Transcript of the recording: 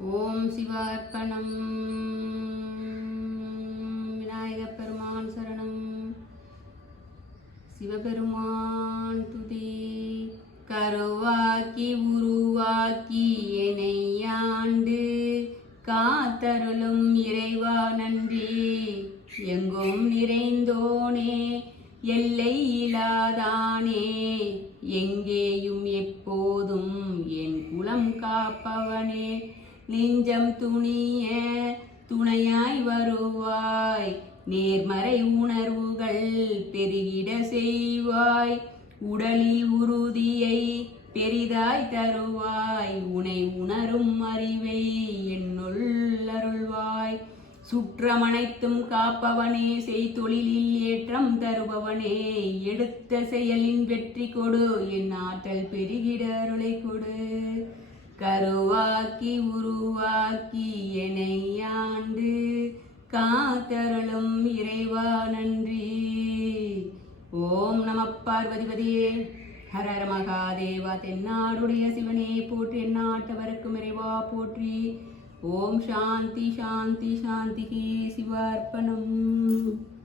ஓம் சிவார்ப்பணம். விநாயகப் பெருமான் சரணம். சிவபெருமான் துதி. கருவாக்கி உருவாக்கி என்னையாண்டு காத்தருளும் இறைவா நன்றி. எங்கும் நிறைந்தோனே எல்லை இலாதானே, எங்கேயும் எப்போதும் என் குலம் காப்பவனே. நெஞ்சம் துணிய துணையாய் வருவாய், நேர்மறை உணர்வுகள் பெருகிட செய்வாய். உடலில் உறுதியை பெரிதாய் தருவாய், உனை உணரும் அறிவை என்னுள் அருள்வாய். சுற்றமனைத்தும் காப்பவனே, செய்தொழிலில் ஏற்றம் தருபவனே. எடுத்த செயலின் வெற்றி கொடு, என் ஆற்றல் பெருகிட அருளை கொடு. கருவாக்கி உருவாக்கி என்னையாண்டு காத்தருளும் இறைவா நன்றி. ஓம் நம பார்வதிபதியே. ஹர ஹர மகாதேவா. தென்னாடுடைய சிவனே போற்றி, எந்நாட்டவருக்கும் இறைவா போற்றி. ஓம் சாந்தி சாந்தி சாந்தி. சிவார்ப்பணம்.